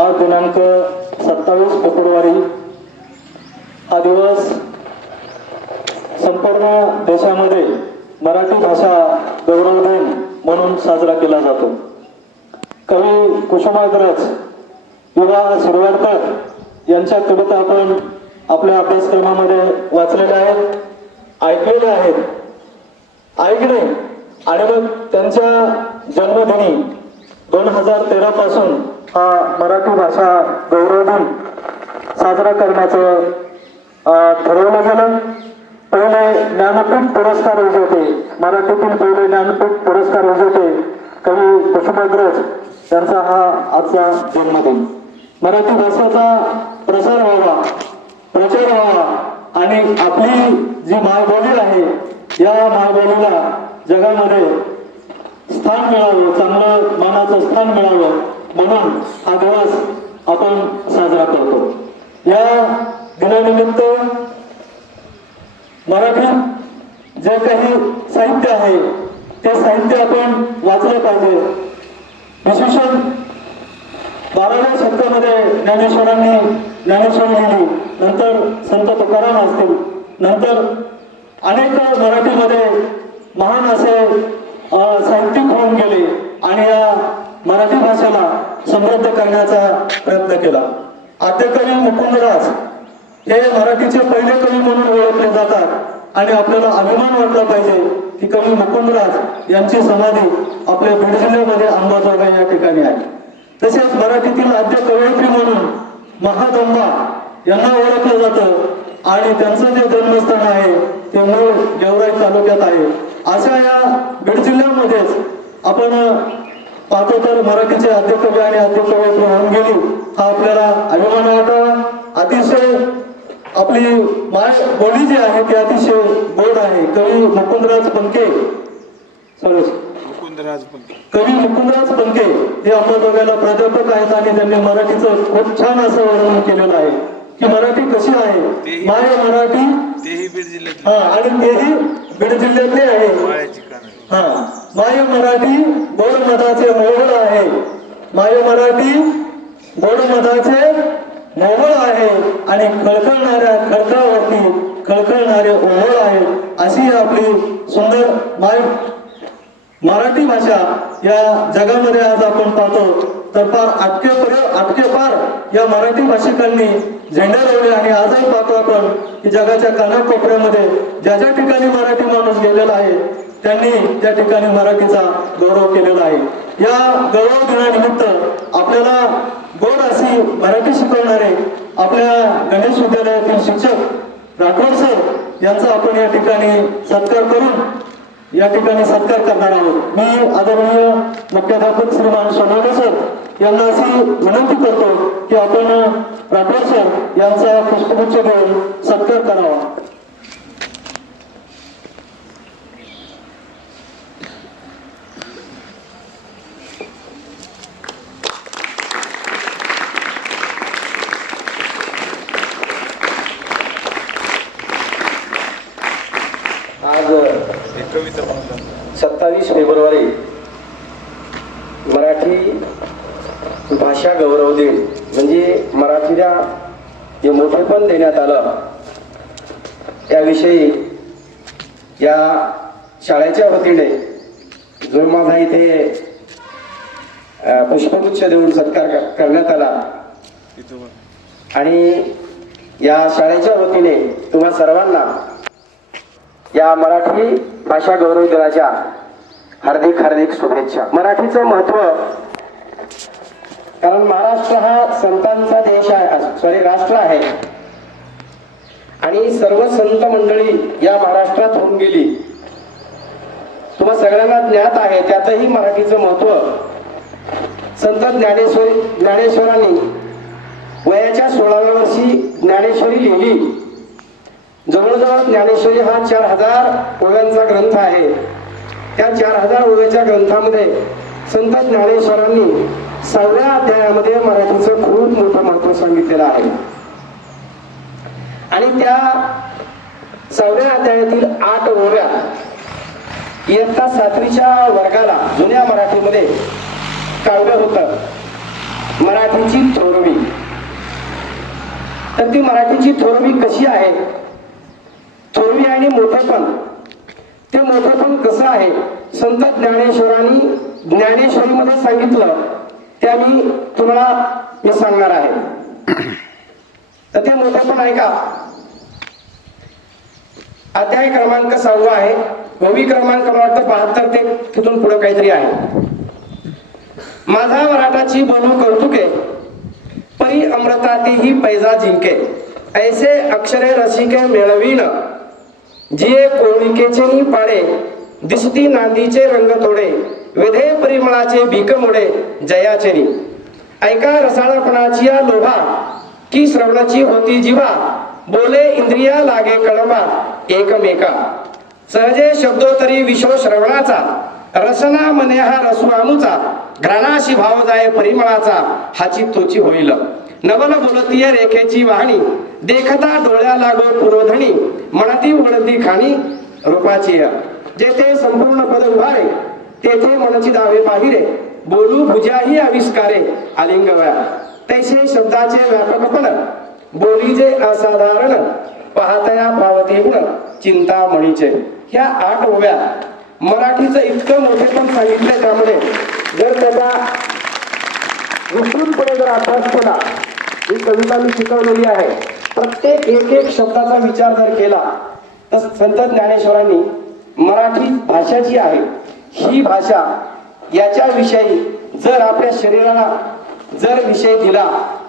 आज दिनांक 27 फेब्रुवारी हा दिवस संपूर्ण देशामध्ये मराठी भाषा गौरव दिन म्हणून साजरा केला जातो। कवी कुसुमाग्रज विवा शिरवाडकर यांच्या कविता आपण आपल्या अभ्यासक्रमामध्ये वाचलेल्या आहेत, ऐकलेल्या आहेत, ऐकणे आणि मग त्यांच्या जन्मदिनी 2013 पासून हा मराठी भाषा गौरव दिन साजरा करण्याचं ठरवलं गेलं। पहिले ज्ञानपीठ पुरस्कार विजेते, मराठीतील पहिले ज्ञानपीठ पुरस्कार विजेते कवी कुसुमाग्रज यांचा हा आजचा जन्मदिन। मराठी भाषेचा प्रसार व्हावा, प्रचार व्हावा आणि आपली जी मायबोली आहे या मायबोलीला जगामध्ये स्थान मिळावं, चांगलं मानाचं स्थान मिळावं म्हणून हा दिवस आपण साजरा करतो। या दिनानिमित्त मराठीत जे काही साहित्य आहे ते साहित्य आपण वाचलं पाहिजे। विशेषतः 12व्या शतकामध्ये ज्ञानेश्वरांनी ज्ञानेश्वरी लिहिली, नंतर संत तुकाराम असतील, नंतर अनेक मराठीमध्ये महान असे साहित्यिक होऊन गेले आणि या मराठी भाषेला समृद्ध करण्याचा प्रयत्न केला। आद्यकवी मुकुंदराज हे मराठीचे पहिले कवी म्हणून ओळखले जातात आणि आपल्याला अभिमान वाटला पाहिजे की कवी मुकुंदराज यांची समाधी आपल्या बीड जिल्ह्यामध्ये अंबाजोगाई या ठिकाणी आहे। तसेच मराठीतील आद्य कवयित्री म्हणून महादंबा यांना ओळखलं जातं आणि त्यांचं जे जन्मस्थान आहे ते मूळ गेवराई तालुक्यात आहे। अशा या बीड जिल्ह्यामध्येच आपण पाहतो तर मराठीचे आद्य कवी आणि आद्य कवयित्री होऊन गेली हा आपल्याला अभिमान वाटावा। अतिशय आपली माय बोली जी आहे ती अतिशय गोड आहे। कवी मुकुंदराज पंके कवी मुकुंदराज पंके हे अंबाजोगाईला प्राध्यापक आहेत आणि त्यांनी मराठीचं खूप छान असं वर्णन केलेलं आहे की मराठी कशी आहे, माय मराठी तेही बीड जिल्ह्यात आणि तेही बीड जिल्ह्यातले आहे। माय मराठी गोड मधाचे मोहळ आहे, माय मराठी गोड मधाचे मोहळ आहे आणि खळखळणाऱ्या खडकावरती खळखळणारे ओहळ आहे। अशी आपली सुंदर माय मराठी भाषा या जगामध्ये आज आपण पाहतो तर फार आटके पार या मराठी भाषिकांनी झेंडे लावले आणि आजही पाहतो आपण की जगाच्या कानाकोपऱ्यामध्ये ज्या ज्या ठिकाणी मराठी माणूस गेलेला आहे त्यांनी त्या ठिकाणी मराठीचा गौरव केलेला आहे। या गौरव दिनानिमित्त आपल्याला गोड अशी मराठी शिकवणारे आपल्या गणेश विद्यालयातील शिक्षक राठोड सर यांचा आपण या ठिकाणी सत्कार करून या ठिकाणी सत्कार करणार आहोत। मी आदरणीय मुख्याध्यापक श्रीमान सोनवणे सर यांना अशी विनंती करतो की आपण राठोड सर यांचा पुष्पगुच्छ देऊन सत्कार करावा। आज 27 फेब्रुवारी मराठी भाषा गौरव दिन म्हणजे मराठीला जे मोठेपण देण्यात आलं त्याविषयी या शाळेच्या वतीने जो माझा इथे पुष्पगुच्छ देऊन सत्कार करण्यात आला आणि या शाळेच्या वतीने तुम्हा सर्वांना या मराठी भाषा गौरव दिनाच्या हार्दिक हार्दिक शुभेच्छा। मराठीचं महत्व, कारण महाराष्ट्र हा संतांचा देश आहे, राष्ट्र आहे आणि सर्व संत मंडळी या महाराष्ट्रात होऊन गेली। तुम्हा सगळ्यांना ज्ञात आहे त्यातही मराठीचं महत्व। संत ज्ञानेश्वरांनी वयाच्या 16व्या वर्षी ज्ञानेश्वरी लिहिली। जवळजवळ ज्ञानेश्वरी हा 4000 ओव्यांचा ग्रंथ आहे। त्या 4000 ओव्याच्या ग्रंथामध्ये संत ज्ञानेश्वरांनी 6व्या अध्यायामध्ये मराठीचं खूप मोठं महत्व सांगितलेलं आहे आणि त्या 6व्या अध्यायातील 8 ओव्या इयत्ता 7वीच्या वर्गाला जुन्या मराठीमध्ये काव्य होतं मराठीची थोरवी. तर ती मराठीची थोरवी कशी आहे, थोरवी आणि मोठेपण, ते मोठेपण कसं आहे संत ज्ञानेश्वरांनी ज्ञानेश्वरीमध्ये सांगितलं, त्या मी सांगणार आहे. तर ते मोठेपण आहे का, अध्याय क्रमांक 6 आहे, ओवी क्रमांक मला वाटतं 72 ते तिथून पुढे काहीतरी आहे. माझा मराठाची बोलू कौतुके, परी अमृतातीही पैजा जिंके, ऐसे अक्षरे रसिके मिळवीन, जिये कोळिकेचेही पाडे, दिसती नांदीचे रंग तोडे, विधे परिमळाचे भीक मोडे जयाचेनी. ऐका रसाळपणाची या लोभा, की श्रवणाची होती जिवा, बोले इंद्रिया लागे कळंबा एकमेका. सहजे शब्दोतरी विशो श्रवणाचा, रसना मने हा रसू आमुचा, घ्राणाशी भाव जाय परिमळाचा, हाची तोची होईल. नवल बोलतीय रेखेची वाहणी, देखता डोळ्या लागो पुरोधणी, मनाती वळती खाणी रूपाची. जेथे संपूर्ण पद उभारे, तेथे मनची दावे पाहिरे, बोलू भुजाही आविष्कारे आलिंगवया. तैसे शब्दाचे व्यापकपण, बोलीचे असाधारण, पाहतया पावती गुण चिंतामणीचे. ह्या 8 ओव्या मराठीचं इतकं मोठेपण सांगितलं. त्यामध्ये जर त्याचा विस्तृतपणे जर अभ्यास केला, ही कविता मी शिकवलेली आहे, प्रत्येक एक शब्दाचा विचार जर केला, तर संत ज्ञानेश्वरांनी मराठी भाषा जी आहे, ही भाषा याच्याविषयी जर आपल्या शरीराला जर विषय दिला,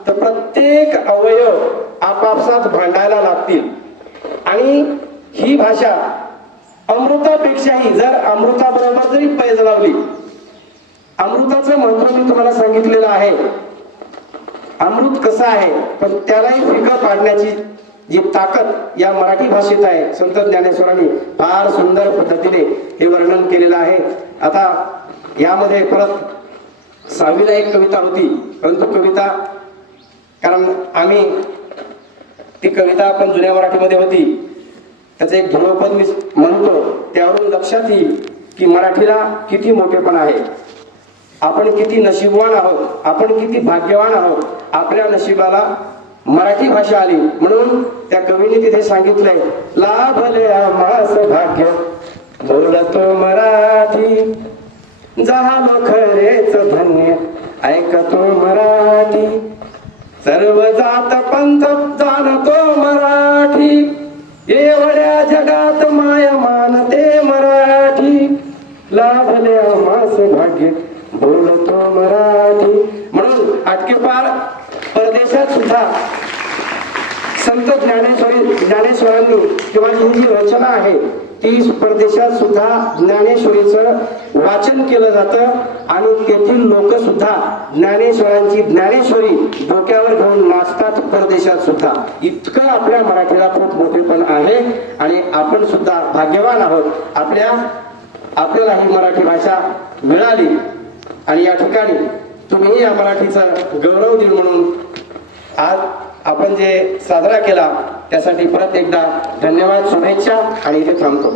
तर प्रत्येक अवयव आपापसात भांडायला लागतील. आणि ही भाषा अमृतापेक्षाही, जर अमृताबरोबर जरी पैज लावली, अमृताचं महत्व मी तुम्हाला सांगितलेलं आहे. अमृत कसं आहे, पण त्यालाही फिकं पाडण्याची जी ताकद या मराठी भाषेत आहे. संत ज्ञानेश्वरांनी फार सुंदर पद्धतीने हे वर्णन केलेलं आहे. आता यामध्ये परत 6वीला एक कविता होती, परंतु कविता, कारण आम्ही ती कविता पण जुन्या मराठीमध्ये होती, त्याचं एक ध्रुवपद मी म्हणतो, त्यावरून लक्षात येईल की मराठीला किती मोठेपण आहे, आपण किती नशीबवान आहोत, आपण किती भाग्यवान आहोत, आपल्या नशिबाला मराठी भाषा आली. म्हणून त्या कवीने तिथे सांगितलंय, लाभले आम्हास भाग्य बोलतो मराठी, झालो खरेच धन्य ऐकतो मराठी, सर्व जात पंथ जाणतो मराठी, एवढ्या जगात माय मानते मराठी, लाभले आम्हास भाग्य बोलतो मराठी. म्हणून आटकेपार परदेशात सुद्धा संत ज्ञानेश्वरांनी किंवा ही जी रचना आहे, ती परदेशात सुद्धा ज्ञानेश्वरीचं वाचन केलं जातं आणि तेथील लोक सुद्धा ज्ञानेश्वरांची ज्ञानेश्वरी डोक्यावर घेऊन नाचतात परदेशात सुद्धा. इतकं आपल्या मराठीला खूप मोठेपण आहे आणि आपण सुद्धा भाग्यवान आहोत, आपल्याला ही मराठी भाषा मिळाली. आणि या ठिकाणी तुम्ही या मराठीचा गौरव दिन म्हणून आज आपण जे साजरा केला, त्यासाठी परत एकदा धन्यवाद, शुभेच्छा आणि इथे थांबतो.